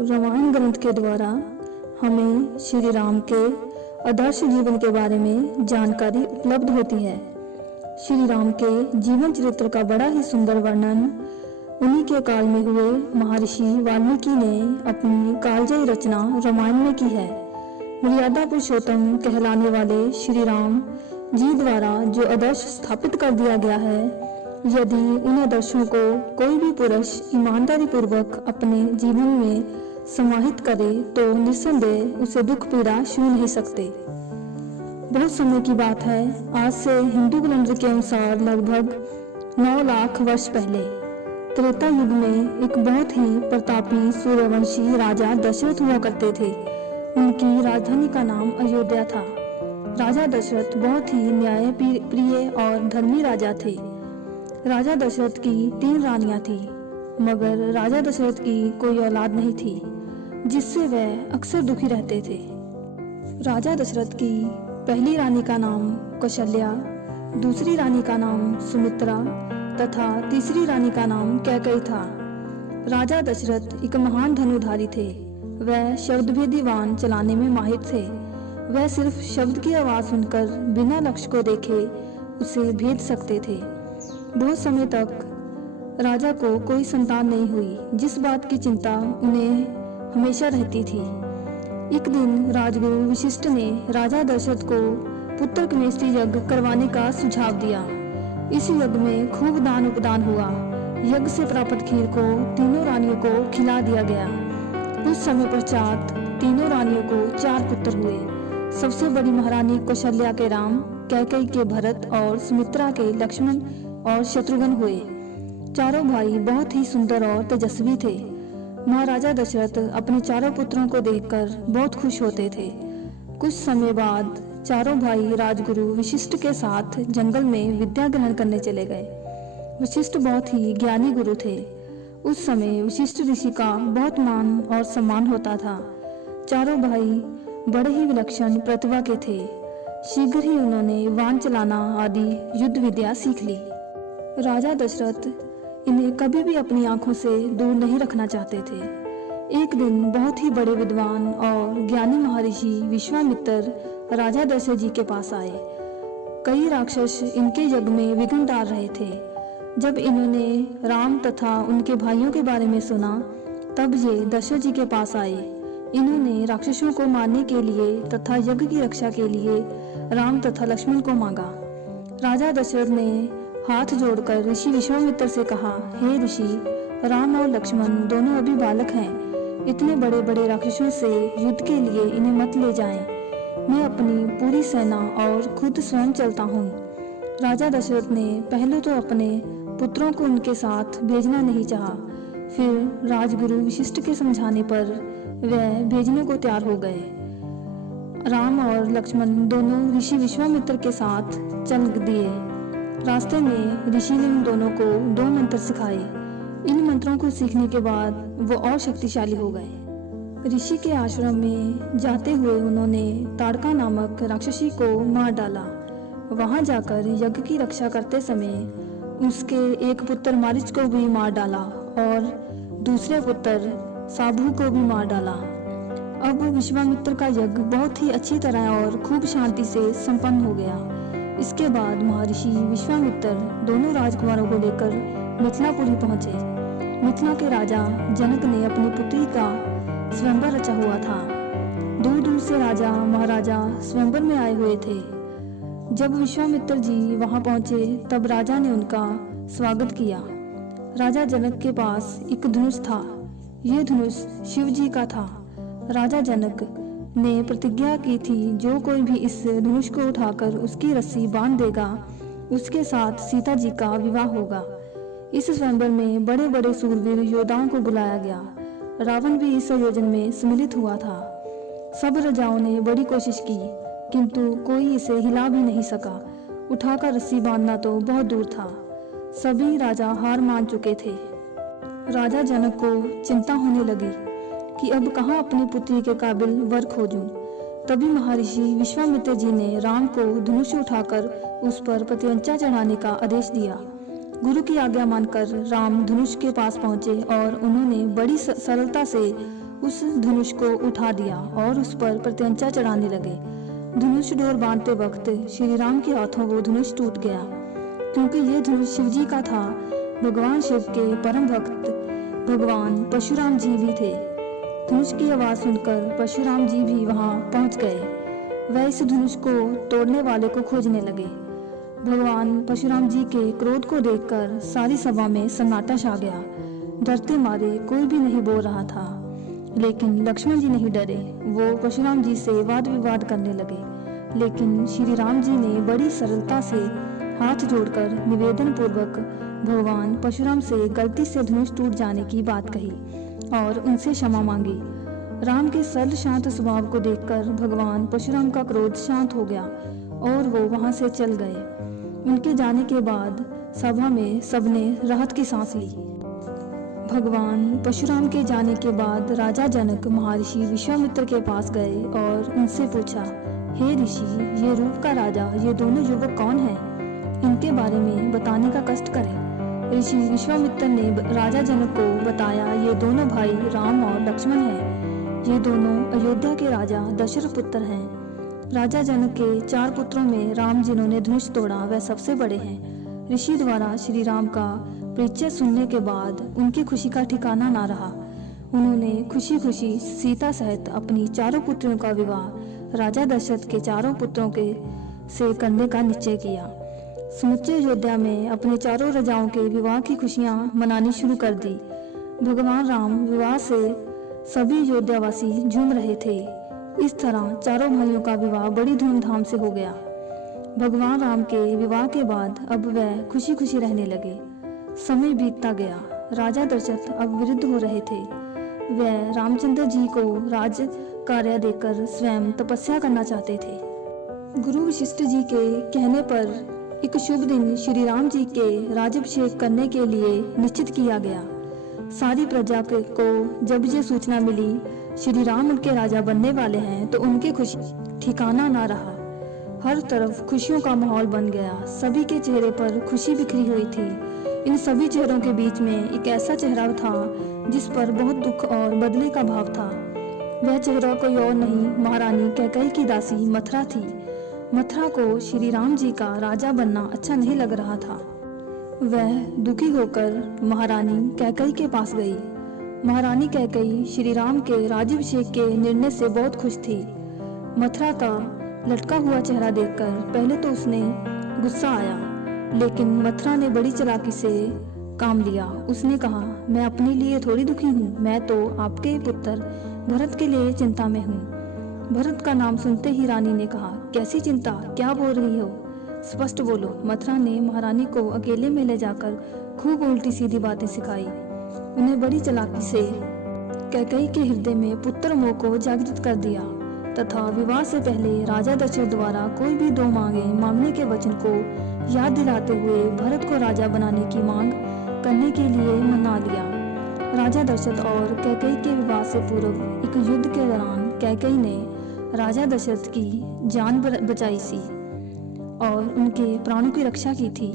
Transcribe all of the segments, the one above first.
रामायण ग्रंथ के द्वारा हमें श्री राम के आदर्श जीवन के बारे में जानकारी उपलब्ध होती है। श्री राम के जीवन चरित्र का बड़ा ही सुंदर वर्णन उन्हीं के काल में हुए महर्षि वाल्मीकि ने अपनी कालजयी रचना रामायण में की है। मर्यादा पुरुषोत्तम कहलाने वाले श्री राम जी द्वारा जो आदर्श स्थापित कर दिया गया है, यदि उन आदर्शों को कोई भी पुरुष ईमानदारी पूर्वक अपने जीवन में समाहित करे तो निस्संदेह उसे दुख पीड़ा छू नहीं सकते। बहुत समय की बात है, आज से हिंदू कैलेंडर के अनुसार लगभग 9 लाख वर्ष पहले त्रेता युग में एक बहुत ही प्रतापी सूर्यवंशी राजा दशरथ हुआ करते थे। उनकी राजधानी का नाम अयोध्या था। राजा दशरथ बहुत ही न्याय प्रिय और धर्मी राजा थे। राजा दशरथ की 3 रानियां थी, मगर राजा दशरथ की कोई औलाद नहीं थी, जिससे वह अक्सर दुखी रहते थे। राजा दशरथ की पहली रानी का नाम कौशल्या, दूसरी रानी का नाम सुमित्रा तथा तीसरी रानी का नाम कैकेयी था। राजा दशरथ एक महान धनुधारी थे। वह शब्दभेदी बाण चलाने में माहिर थे। वह सिर्फ शब्द की आवाज सुनकर बिना लक्ष्य को देखे उसे भेद सकते थे। बहुत समय तक राजा को कोई संतान नहीं हुई, जिस बात की चिंता उन्हें हमेशा रहती थी। एक दिन राजगुरु वशिष्ठ ने राजा दशरथ को पुत्र कमेष्टि यज्ञ करवाने का सुझाव दिया। इस यज्ञ में खूब दान उपदान हुआ। यज्ञ से प्राप्त खीर को तीनों रानियों को खिला दिया गया। कुछ समय पश्चात तीनों रानियों को 4 पुत्र हुए। सबसे बड़ी महारानी कौशल्या के राम, कैकेयी के भरत और सुमित्रा के लक्ष्मण और शत्रुघ्न हुए। चारों भाई बहुत ही सुंदर और तेजस्वी थे। महाराजा दशरथ अपने चारों पुत्रों को देखकर बहुत खुश होते थे। कुछ समय बाद चारों भाई राजगुरु वशिष्ठ के साथ जंगल में विद्या ग्रहण करने चले गए। वशिष्ठ बहुत ही ज्ञानी गुरु थे। उस समय वशिष्ठ ऋषि का बहुत मान और सम्मान होता था। चारों भाई बड़े ही विलक्षण प्रतिभा के थे। शीघ्र ही उन्होंने बाण चलाना आदि युद्ध विद्या सीख ली। राजा दशरथ इन्हें कभी भी अपनी आंखों से दूर नहीं रखना चाहते थे। एक दिन बहुत ही बड़े विद्वान और ज्ञानी महर्षि विश्वामित्र राजा दशरथ जी के पास आए। कई राक्षस इनके यज्ञ में विघ्न डाल रहे थे। जब इन्होंने राम तथा उनके भाइयों के बारे में सुना, तब ये दशरथ जी के पास आए। इन्होंने राक्षसों को मारने के लिए तथा यज्ञ की रक्षा के लिए राम तथा लक्ष्मण को मांगा। राजा दशरथ ने हाथ जोड़कर ऋषि विश्वामित्र से कहा, हे ऋषि, राम और लक्ष्मण दोनों अभी बालक हैं। इतने बड़े बड़े राक्षसों से युद्ध के लिए इन्हें मत ले जाएं। मैं अपनी पूरी सेना और खुद स्वयं चलता हूँ। राजा दशरथ ने पहले तो अपने पुत्रों को उनके साथ भेजना नहीं चाहा, फिर राजगुरु वशिष्ठ के समझाने पर वह भेजने को तैयार हो गए। राम और लक्ष्मण दोनों ऋषि विश्वामित्र के साथ चल दिए। रास्ते में ऋषि ने उन दोनों को 2 मंत्र सिखाए। इन मंत्रों को सीखने के बाद वो और शक्तिशाली हो गए। ऋषि के आश्रम में जाते हुए उन्होंने ताड़का नामक राक्षसी को मार डाला। वहां जाकर यज्ञ की रक्षा करते समय उसके एक पुत्र मारीच को भी मार डाला और दूसरे पुत्र साबू को भी मार डाला। अब विश्वामित्र का यज्ञ बहुत ही अच्छी तरह और खूब शांति से संपन्न हो गया। इसके बाद महर्षि विश्वामित्र दोनों राजकुमारों को लेकर मिथिलापुरी पहुंचे। मिथिला के राजा जनक ने अपनी पुत्री का स्वयंवर रचा हुआ था। दूर दूर से राजा महाराजा स्वयंवर में आए हुए थे। जब विश्वामित्र जी वहां पहुंचे, तब राजा ने उनका स्वागत किया। राजा जनक के पास एक धनुष था। यह धनुष शिव जी का था। राजा जनक ने प्रतिज्ञा की थी, जो कोई भी इस धनुष को उठाकर उसकी रस्सी बांध देगा, उसके साथ सीता जी का विवाह होगा। इस स्वयंवर में बड़े बड़े सूरवीर योद्धाओं को बुलाया गया। रावण भी इस आयोजन में सम्मिलित हुआ था। सब राजाओं ने बड़ी कोशिश की, किंतु कोई इसे हिला भी नहीं सका। उठाकर रस्सी बांधना तो बहुत दूर था। सभी राजा हार मान चुके थे। राजा जनक को चिंता होने लगी कि अब कहाँ अपनी पुत्री के काबिल वर खोजूं। तभी महर्षि विश्वामित्र जी ने राम को धनुष उठाकर उस पर प्रतिवंचा चढ़ाने का आदेश दिया। गुरु की आज्ञा मानकर राम धनुष के पास पहुंचे और उन्होंने बड़ी सरलता से उस धनुष को उठा दिया और उस पर प्रत्यंचा चढ़ाने लगे। धनुष डोर बांधते वक्त श्री राम के हाथों वो धनुष टूट गया, क्योंकि ये धनुष शिव जी का था। भगवान शिव के परम भक्त भगवान परशुराम जी भी थे। धनुष की आवाज सुनकर परशुराम जी भी वहां पहुंच गए। वह इस धनुष को तोड़ने वाले को खोजने लगे। भगवान परशुराम जी के क्रोध को देखकर सारी सभा में सन्नाटा छा गया। डरते मारे कोई भी नहीं बोल रहा था, लेकिन लक्ष्मण जी नहीं डरे। वो परशुराम जी से वाद विवाद करने लगे, लेकिन श्री राम जी ने बड़ी सरलता से हाथ जोड़कर निवेदन पूर्वक भगवान परशुराम से गलती से धनुष टूट जाने की बात कही और उनसे क्षमा मांगी। राम के सरल शांत स्वभाव को देखकर भगवान परशुराम का क्रोध शांत हो गया और वो वहां से चल गए। उनके जाने के बाद सभा में सबने राहत की सांस ली। भगवान परशुराम के जाने के बाद राजा जनक महर्षि विश्वामित्र के पास गए और उनसे पूछा, हे ऋषि, ये रूप का राजा, ये दोनों युवक कौन हैं? इनके बारे में बताने का कष्ट करें। ऋषि विश्वामित्र ने राजा जनक को बताया, ये दोनों भाई राम और लक्ष्मण हैं। ये दोनों अयोध्या के राजा दशरथ पुत्र हैं। राजा जनक के 4 पुत्रों में राम जिन्होंने धनुष तोड़ा वह सबसे बड़े हैं। ऋषि द्वारा श्री राम का परिचय सुनने के बाद उनकी खुशी का ठिकाना ना रहा। उन्होंने खुशी खुशी सीता सहित अपनी 4 पुत्रियों का विवाह राजा दशरथ के 4 पुत्रों के से करने का निश्चय किया। समूचे अयोध्या में अपने 4 राजाओं के विवाह की खुशियां मनानी शुरू कर दी। भगवान राम विवाह से सभी अयोध्यावासी झूम रहे थे। इस तरह 4 भाइयों का विवाह बड़ी धूमधाम से हो गया। भगवान राम के विवाह के बाद अब वह खुशी खुशी रहने लगे। समय बीतता गया। राजा दशरथ अब विरुद्ध हो रहे थे। वह रामचंद्र जी को राज कार्य देकर स्वयं तपस्या करना चाहते थे। गुरु वशिष्ठ जी के कहने पर एक शुभ दिन श्री राम जी के राज्याभिषेक करने के लिए निश्चित किया गया। सारी प्रजा को जब ये सूचना मिली श्री राम उनके राजा बनने वाले हैं, तो उनकी खुशी ठिकाना ना रहा। हर तरफ खुशियों का माहौल बन गया। सभी के चेहरे पर खुशी बिखरी हुई थी। इन सभी चेहरों के बीच में एक ऐसा चेहरा था जिस पर बहुत दुख और बदले का भाव था। वह चेहरा कोई और नहीं, महारानी कैकेयी की दासी मथुरा थी। मथुरा को श्री राम जी का राजा बनना अच्छा नहीं लग रहा था। वह दुखी होकर महारानी कैकेयी के पास गई। महारानी कैकेयी श्री राम के राज्याभिषेक के निर्णय से बहुत खुश थी। मथुरा का लटका हुआ चेहरा देखकर पहले तो उसने गुस्सा आया, लेकिन मथुरा ने बड़ी चालाकी से काम लिया। उसने कहा, मैं अपने लिए थोड़ी दुखी हूँ, मैं तो आपके पुत्र भरत के लिए चिंता में हूँ। भरत का नाम सुनते ही रानी ने कहा, कैसी चिंता, क्या बोल रही हो, स्पष्ट बोलो। मथुरा ने महारानी को अकेले में ले जाकर खूब उल्टी सीधी बातें सिखाई। उन्हें बड़ी चालाकी से कैकेयी के हृदय में पुत्र मोह को जागृत कर दिया तथा विवाह से पहले राजा दशरथ द्वारा कोई भी 2 मांगने के वचन को याद दिलाते हुए भरत को राजा बनाने की मांग करने के लिए मना लिया। राजा दशरथ और कैकेयी के विवाह से पूर्व एक युद्ध के दौरान कैकेयी ने राजा दशरथ की जान बचाई सी और उनके प्राणों की रक्षा की थी।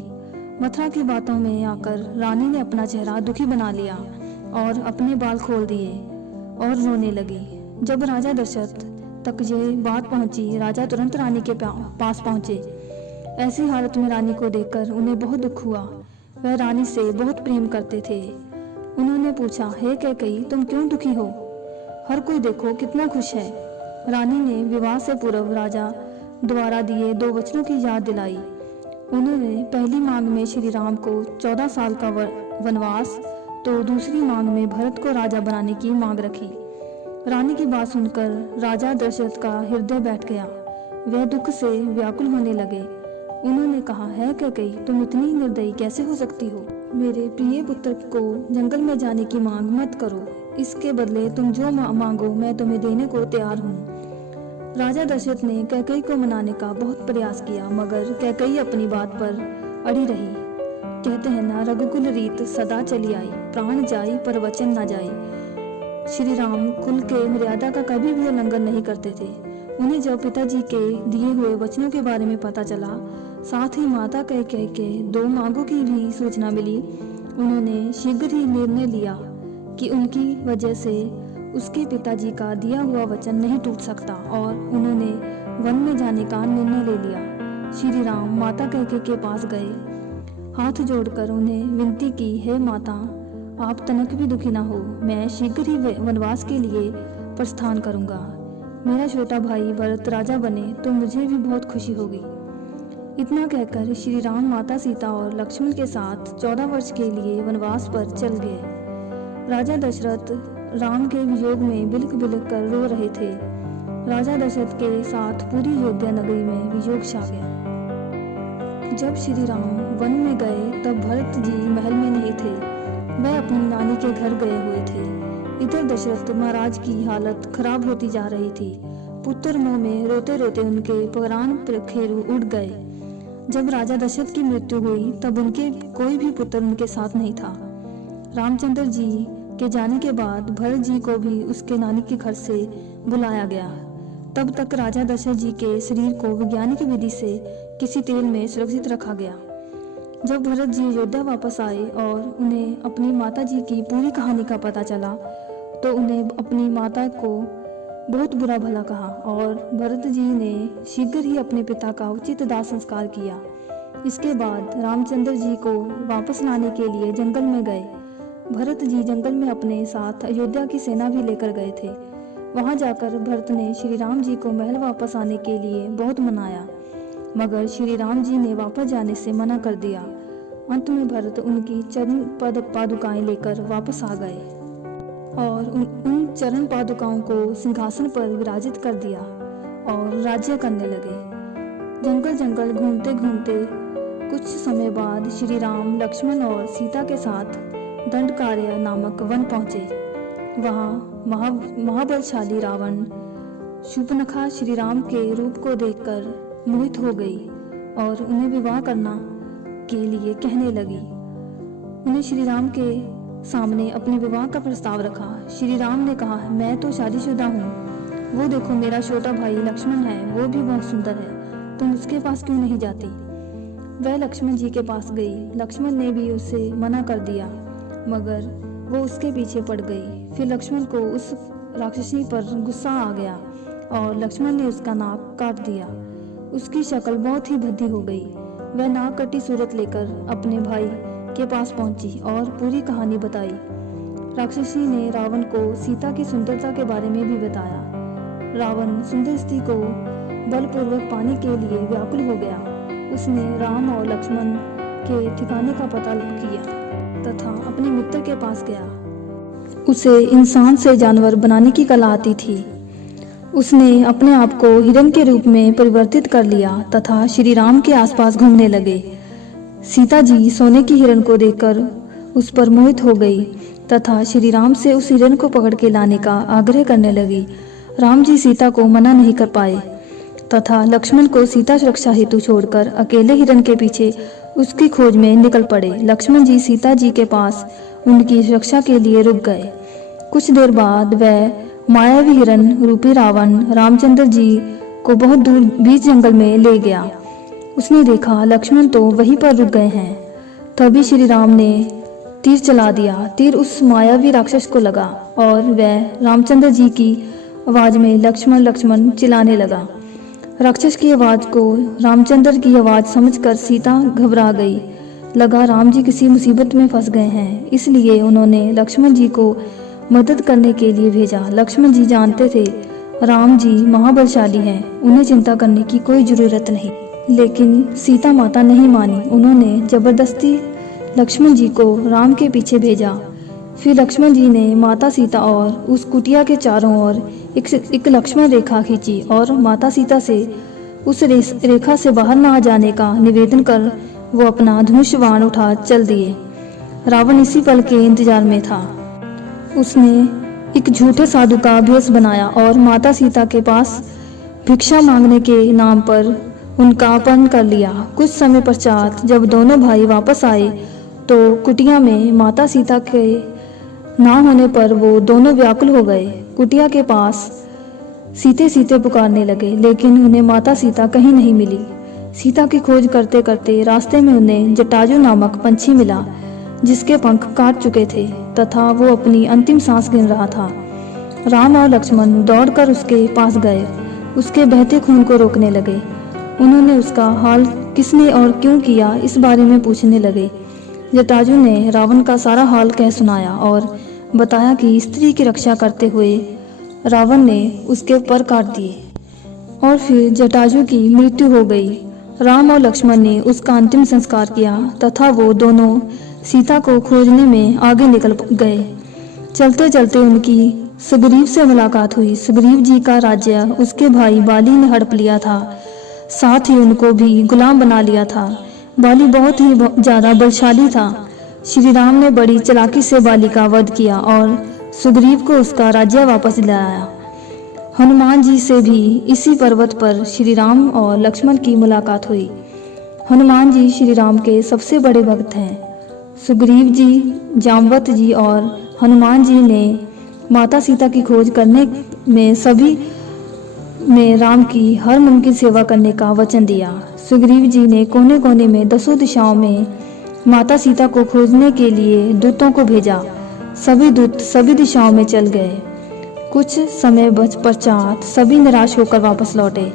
मथुरा की बातों में आकर रानी ने अपना चेहरा दुखी बना लिया और अपने बाल खोल दिए और रोने लगी। जब राजा दशरथ तक ये बात पहुंची, राजा तुरंत रानी के पास पहुंचे। ऐसी हालत में रानी को देखकर उन्हें बहुत दुख हुआ। वह रानी से बहुत प्रेम करते थे। उन्होंने पूछा, हे कैकेयी, तुम क्यों दुखी हो? हर कोई देखो कितना खुश है। रानी ने विवाह से पूर्व राजा द्वारा दिए 2 वचनों की याद दिलाई। उन्होंने पहली मांग में श्री राम को 14 साल का वनवास, तो दूसरी मांग में भरत को राजा बनाने की मांग रखी। रानी की बात सुनकर राजा दशरथ का हृदय बैठ गया। वह दुख से व्याकुल होने लगे। उन्होंने कहा, है कैकेयी, तुम इतनी निर्दयी कैसे हो सकती हो? मेरे प्रिय पुत्र को जंगल में जाने की मांग मत करो। इसके बदले तुम जो मांगो मैं तुम्हें देने को तैयार हूँ। राजा दशरथ ने कैकेयी को मनाने का बहुत प्रयास किया, मगर कैकेयी अपनी बात पर अड़ी रही। कहते हैं ना, रघुकुल रीत सदा चली आई, प्राण जाई पर वचन न जाई। श्री राम कुल के मर्यादा का कभी भी उल्लंघन नहीं करते थे। उन्हें जब पिताजी के दिए हुए वचनों के बारे में पता चला, साथ ही माता कैकेयी के 2 मांगों की भी सूचना मिली, उन्होंने शीघ्र ही निर्णय लिया कि उनकी वजह से उसके पिताजी का दिया हुआ वचन नहीं टूट सकता और उन्होंने वन में जाने का निर्णय ले लिया। श्री राम माता कैकेयी के पास गए, हाथ जोड़कर उन्हें विनती की, हे माता, आप तनक भी दुखी ना हो, मैं शीघ्र ही वनवास के लिए प्रस्थान करूंगा। मेरा छोटा भाई भरत राजा बने तो मुझे भी बहुत खुशी होगी। इतना कहकर श्री राम माता सीता और लक्ष्मण के साथ 14 वर्ष के लिए वनवास पर चल गए। राजा दशरथ राम के वियोग में बिलख बिलख कर रो रहे थे। राजा दशरथ के साथ पूरी अयोध्या नगरी में वियोग छा गया। जब श्री राम वन में गए तब भरत जी महल में नहीं थे, वह अपनी नानी के घर गए हुए थे। इधर दशरथ महाराज की हालत खराब होती जा रही थी। पुत्र मोह में रोते रोते उनके प्राण पखेरु उड़ गए। जब राजा दशरथ की मृत्यु हुई तब उनके कोई भी पुत्र उनके साथ नहीं था। रामचंद्र जी के जाने के बाद भरत जी को भी उसके नानी के घर से बुलाया गया। तब तक राजा दशरथ जी के शरीर को वैज्ञानिक विधि से किसी तेल में सुरक्षित रखा गया। जब भरत जी अयोध्या वापस आए और उन्हें अपनी माता जी की पूरी कहानी का पता चला तो उन्हें अपनी माता को बहुत बुरा भला कहा और भरत जी ने शीघ्र ही अपने पिता का उचित दाह संस्कार किया। इसके बाद रामचंद्र जी को वापस लाने के लिए जंगल में गए। भरत जी जंगल में अपने साथ अयोध्या की सेना भी लेकर गए थे। वहां जाकर भरत ने श्री राम जी को महल वापस आने के लिए बहुत मनाया, मगर श्री राम जी ने वापस जाने से मना कर दिया। अंत में भरत उनकी चरण पादुकाएं लेकर वापस आ गए और उन चरण पादुकाओं को सिंहासन पर विराजित कर दिया और राज्य करने लगे। जंगल जंगल घूमते घूमते कुछ समय बाद श्री राम लक्ष्मण और सीता के साथ दंडकारण्य नामक वन पहुंचे। वहां महाबलशाली रावण शूर्पणखा श्री राम के रूप को देखकर मोहित हो गई और उन्हें विवाह करना के लिए कहने लगी। उन्हें श्री राम के सामने अपने विवाह का प्रस्ताव रखा। श्री राम ने कहा, मैं तो शादीशुदा हूँ, वो देखो मेरा छोटा भाई लक्ष्मण है, वो भी बहुत सुंदर है, तुम उसके पास क्यों नहीं जाती। वह लक्ष्मण जी के पास गई। लक्ष्मण ने भी उसे मना कर दिया, मगर वो उसके पीछे पड़ गई। फिर लक्ष्मण को उस राक्षसी पर गुस्सा आ गया और लक्ष्मण ने उसका नाक काट दिया। उसकी शक्ल बहुत ही भद्दी हो गई। वह नाक कटी सूरत लेकर अपने भाई के पास पहुंची और पूरी कहानी बताई। राक्षसी ने रावण को सीता की सुंदरता के बारे में भी बताया। रावण सुंदर स्त्री को बलपूर्वक पाने के लिए व्याकुल हो गया। उसने राम और लक्ष्मण के ठिकाने का पता किया तथा अपने मित्र के पास गया। उसे इंसान से जानवर बनाने की कला आती थी। उसने अपने आप को हिरण के रूप में परिवर्तित कर लिया तथा श्री राम के आसपास घूमने लगे। सीता जी सोने की हिरण को देखकर उस पर मोहित हो गई तथा श्री राम से उस हिरण को पकड़ के लाने का आग्रह करने लगी। राम जी सीता को मना नहीं कर पाए तथा लक्ष्मण को सीता सुरक्षा हेतु छोड़कर अकेले हिरण के पीछे उसकी खोज में निकल पड़े। लक्ष्मण जी सीता जी के पास उनकी सुरक्षा के लिए रुक गए। कुछ देर बाद वह मायावी हिरण रूपी रावण रामचंद्र जी को बहुत दूर बीच जंगल में ले गया। उसने देखा लक्ष्मण तो वहीं पर रुक गए हैं। तभी श्री राम ने तीर चला दिया। तीर उस मायावी राक्षस को लगा और वह रामचंद्र जी की आवाज में लक्ष्मण लक्ष्मण चिल्लाने लगा। राक्षस की आवाज को रामचंद्र की आवाज समझकर सीता घबरा गई। लगा राम जी किसी मुसीबत में फंस गए हैं, इसलिए उन्होंने लक्ष्मण जी को मदद करने के लिए भेजा। लक्ष्मण जी जानते थे राम जी महाबलशाली हैं, उन्हें चिंता करने की कोई जरूरत नहीं। लेकिन सीता माता नहीं मानी। उन्होंने जबरदस्ती लक्ष्मण जी को राम के पीछे भेजा। फिर लक्ष्मण जी ने माता सीता और उस कुटिया के चारों ओर एक लक्ष्मण रेखा खींची और माता सीता से उस रेखा से बाहर न आ जाने का निवेदन कर वो अपना धनुष बाण उठा चल दिए। रावण इसी पल के इंतजार में था। उसने एक झूठे साधु का भेष बनाया और माता सीता के पास भिक्षा मांगने के नाम पर उनका अपहरण कर लिया। कुछ समय पश्चात जब दोनों भाई वापस आए तो कुटिया में माता सीता के ना होने पर वो दोनों व्याकुल हो गए। कुटिया के पास सीते सीते पुकारने लगे, लेकिन उन्हें माता सीता कहीं नहीं मिली। सीता की खोज करते करते रास्ते में उन्हें जटाजू नामक पंछी मिला, जिसके पंख काट चुके थे तथा वो अपनी अंतिम सांस गिन रहा था। राम और लक्ष्मण दौड़कर उसके पास गए, उसके बहते खून को रोकने लगे। उन्होंने उसका हाल किसने और क्यों किया इस बारे में पूछने लगे। जटाजू ने रावण का सारा हाल कह सुनाया और बताया कि स्त्री की रक्षा करते हुए रावण ने उसके पर काट दिए और फिर जटाजू की मृत्यु हो गई। राम और लक्ष्मण ने उसका अंतिम संस्कार किया तथा वो दोनों सीता को खोजने में आगे निकल गए। चलते चलते उनकी सुग्रीव से मुलाकात हुई। सुग्रीव जी का राज्य उसके भाई बाली ने हड़प लिया था, साथ ही उनको भी गुलाम बना लिया था। बाली बहुत ही ज्यादा बलशाली था। श्री राम ने बड़ी चालाकी से बाली का वध किया और सुग्रीव को उसका राज्य वापस दिलाया। हनुमान जी से भी इसी पर्वत पर श्री राम और लक्ष्मण की मुलाकात हुई। हनुमान जी श्री राम के सबसे बड़े भक्त हैं। सुग्रीव जी, जाम्बवत जी और हनुमान जी ने माता सीता की खोज करने में सभी ने राम की हर मुमकिन सेवा करने का वचन दिया। सुग्रीव जी ने कोने कोने में 10 दिशाओं में माता सीता को खोजने के लिए दूतों को भेजा। सभी दूत सभी दिशाओं में चल गए। कुछ समय पश्चात सभी निराश होकर वापस लौटे।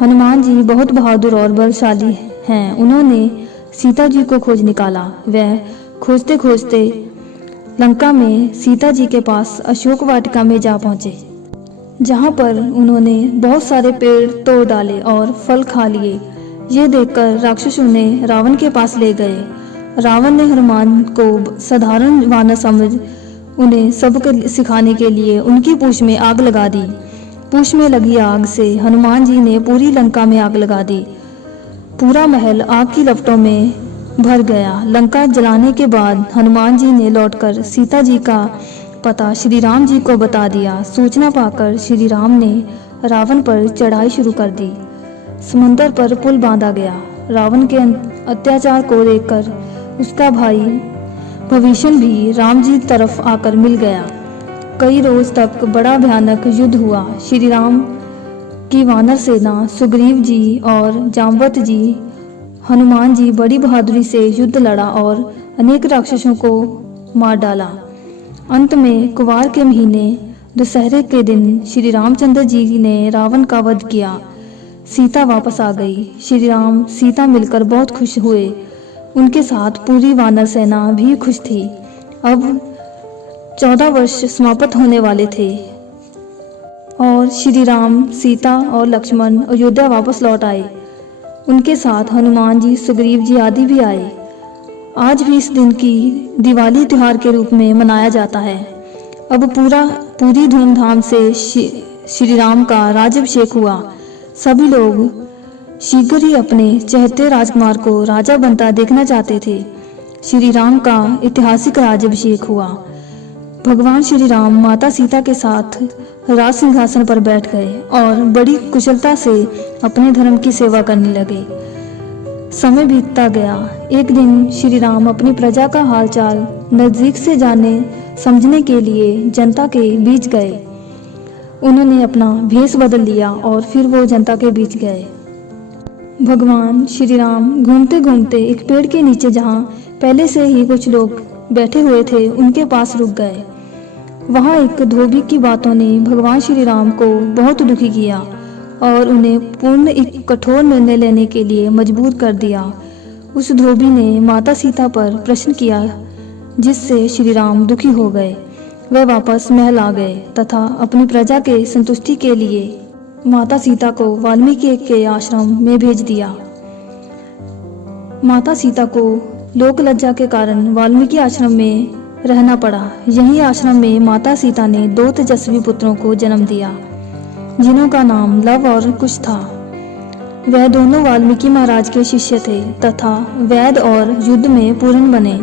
हनुमान जी बहुत बहादुर और बलशाली हैं। उन्होंने सीता जी को खोज निकाला। वह खोजते खोजते लंका में सीता जी के पास अशोक वाटिका में जा पहुंचे, जहां पर उन्होंने बहुत सारे पेड़ तोड़ डाले और फल खा लिए। ये देखकर राक्षस उन्हें रावण के पास ले गए। रावण ने हनुमान को साधारण वानर समझ उन्हें सबक सिखाने के लिए उनकी पूंछ में आग लगा दी। पूंछ में लगी आग से हनुमान जी ने पूरी लंका में आग लगा दी। पूरा महल आग की लपटों में भर गया। लंका जलाने के बाद हनुमान जी ने लौटकर सीता जी का पता श्री राम जी को बता दिया। सूचना पाकर श्री राम ने रावण पर चढ़ाई शुरू कर दी। समंदर पर पुल बांधा गया। रावण के अत्याचार को देखकर उसका भाई भविष्ण भी राम जी तरफ आकर मिल गया। कई रोज तक बड़ा भयानक युद्ध हुआ। श्री राम की वानर सेना, सुग्रीव जी और जाम्बवत जी, हनुमान जी बड़ी बहादुरी से युद्ध लड़ा और अनेक राक्षसों को मार डाला। अंत में कुवार के महीने दशहरे के दिन श्री रामचंद्र जी ने रावण का वध किया। सीता वापस आ गई। श्री राम सीता मिलकर बहुत खुश हुए। उनके साथ पूरी वानर सेना भी खुश थी। अब 14 वर्ष समाप्त होने वाले थे और श्री राम, सीता और लक्ष्मण अयोध्या वापस लौट आए। उनके साथ हनुमान जी, सुग्रीव जी आदि भी आए। आज भी इस दिन की दिवाली त्योहार के रूप में मनाया जाता है। अब पूरी धूमधाम से श्री राम का राज्याभिषेक हुआ। सभी लोग शीघ्र ही अपने चहेते राजकुमार को राजा बनता देखना चाहते थे। श्री राम का ऐतिहासिक राज्याभिषेक हुआ। भगवान श्री राम माता सीता के साथ राज सिंहासन पर बैठ गए और बड़ी कुशलता से अपने धर्म की सेवा करने लगे। समय बीतता गया। एक दिन श्री राम अपनी प्रजा का हालचाल नजदीक से जानने समझने के लिए जनता के बीच गए। उन्होंने अपना भेष बदल लिया और फिर वो जनता के बीच गए। भगवान श्री राम घूमते घूमते एक पेड़ के नीचे, जहाँ पहले से ही कुछ लोग बैठे हुए थे, उनके पास रुक गए। वहाँ एक धोबी की बातों ने भगवान श्री राम को बहुत दुखी किया और उन्हें एक कठोर निर्णय लेने के लिए मजबूर कर दिया। उस धोबी ने माता सीता पर प्रश्न किया, जिससे श्री राम दुखी हो गए। वे वापस महल आ गए तथा अपनी प्रजा के संतुष्टि के लिए माता सीता को वाल्मीकि के आश्रम में भेज दिया। माता सीता को लोक लज्जा के कारण वाल्मीकि आश्रम में रहना पड़ा। यही आश्रम में माता सीता ने 2 तेजस्वी पुत्रों को जन्म दिया, जिन्हों का नाम लव और कुश था। वह दोनों वाल्मीकि महाराज के शिष्य थे तथा वेद और युद्ध में पूर्ण बने।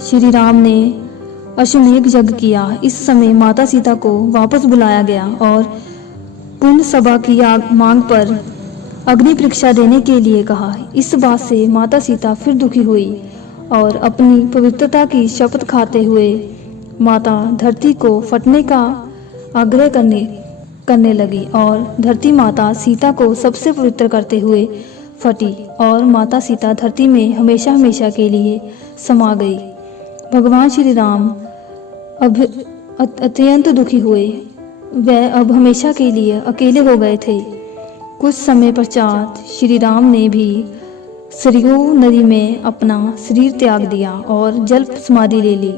श्री राम ने अश्वमेध यज्ञ किया। इस समय माता सीता को वापस बुलाया गया और पूर्ण सभा की मांग पर अग्नि परीक्षा देने के लिए कहा। इस बात से माता सीता फिर दुखी हुई और अपनी पवित्रता की शपथ खाते हुए माता धरती को फटने का आग्रह करने लगी और धरती माता सीता को सबसे पवित्र करते हुए फटी और माता सीता धरती में हमेशा हमेशा के लिए समा गई। भगवान श्री राम अत्यंत दुखी हुए वह अब हमेशा के लिए अकेले हो गए थे। कुछ समय पश्चात श्री राम ने भी सरयू नदी में अपना शरीर त्याग दिया और जल समाधि ले ली।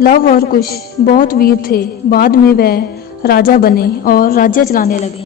लव और कुश बहुत वीर थे। बाद में वह राजा बने और राज्य चलाने लगे।